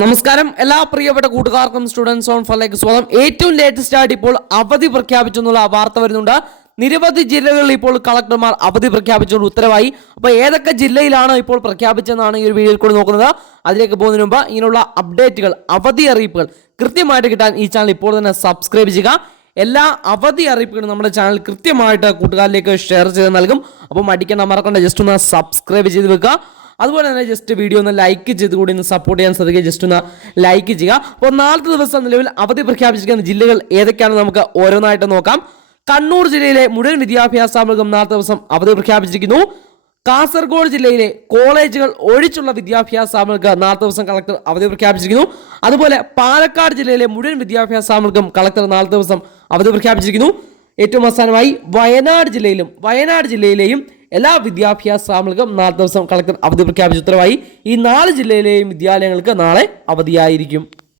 നമസ്കാരം എല്ലാ പ്രിയപ്പെട്ട കൂട്ടുകാർക്കും സ്റ്റുഡൻസ് ഓൺ ഫലയ്ക്ക് സ്വാഗതം. ഏറ്റവും ലേറ്റസ്റ്റ് ആയിട്ട് ഇപ്പോൾ അവധി പ്രഖ്യാപിച്ചു എന്നുള്ള വാർത്ത വരുന്നുണ്ട്. നിരവധി ജില്ലകളിൽ ഇപ്പോൾ കളക്ടർമാർ അവധി പ്രഖ്യാപിച്ചുകൊണ്ട് ഉത്തരവായി. അപ്പോൾ ഏതൊക്കെ ജില്ലയിലാണ് ഇപ്പോൾ പ്രഖ്യാപിച്ചതെന്നാണ് ഈ ഒരു വീഡിയോയിൽ കൂടി നോക്കുന്നത്. അതിലേക്ക് പോകുന്നതിന് മുമ്പ് ഇങ്ങനെയുള്ള അപ്ഡേറ്റുകൾ, അവധി അറിയിപ്പുകൾ കൃത്യമായിട്ട് കിട്ടാൻ ഈ ചാനൽ ഇപ്പോൾ തന്നെ സബ്സ്ക്രൈബ് ചെയ്യുക. എല്ലാ അവധി അറിയിപ്പുകളും നമ്മുടെ ചാനൽ കൃത്യമായിട്ട് കൂട്ടുകാരിലേക്ക് ഷെയർ ചെയ്ത് നൽകും. അപ്പോൾ മറക്കണ്ട, ജസ്റ്റ് ഒന്ന് സബ്സ്ക്രൈബ് ചെയ്ത് വെക്കുക. അതുപോലെ തന്നെ ജസ്റ്റ് വീഡിയോ ഒന്ന് ലൈക്ക് ചെയ്ത് കൂടി ഒന്ന് സപ്പോർട്ട് ചെയ്യാൻ ശ്രദ്ധിക്കുക. ജസ്റ്റ് ഒന്ന് ലൈക്ക് ചെയ്യുക. അപ്പോൾ നാളത്തെ ദിവസം നിലവിൽ അവധി പ്രഖ്യാപിച്ചിരിക്കുന്ന ജില്ലകൾ ഏതൊക്കെയാണെന്ന് നമുക്ക് ഓരോന്നായിട്ട് നോക്കാം. കണ്ണൂർ ജില്ലയിലെ മുഴുവൻ വിദ്യാഭ്യാസ സ്ഥാപനങ്ങൾക്കും നാളത്തെ ദിവസം അവധി പ്രഖ്യാപിച്ചിരിക്കുന്നു. കാസർഗോഡ് ജില്ലയിലെ കോളേജുകൾ ഒഴിച്ചുള്ള വിദ്യാഭ്യാസ സ്ഥാപനങ്ങൾക്ക് നാളത്തെ ദിവസം കളക്ടർ അവധി പ്രഖ്യാപിച്ചിരിക്കുന്നു. അതുപോലെ പാലക്കാട് ജില്ലയിലെ മുഴുവൻ വിദ്യാഭ്യാസ സ്ഥാപനങ്ങൾക്കും കളക്ടർ നാളത്തെ ദിവസം അവധി പ്രഖ്യാപിച്ചിരിക്കുന്നു. ഏറ്റവും അവസാനമായി വയനാട് ജില്ലയിലെയും എല്ലാ വിദ്യാഭ്യാസ സ്ഥാപനങ്ങൾക്കും നാളത്തെ ദിവസം കളക്ടർ അവധി പ്രഖ്യാപിച്ച ഉത്തരവായി. ഈ 4 ജില്ലയിലെയും വിദ്യാലയങ്ങൾക്ക് നാളെ അവധിയായിരിക്കും.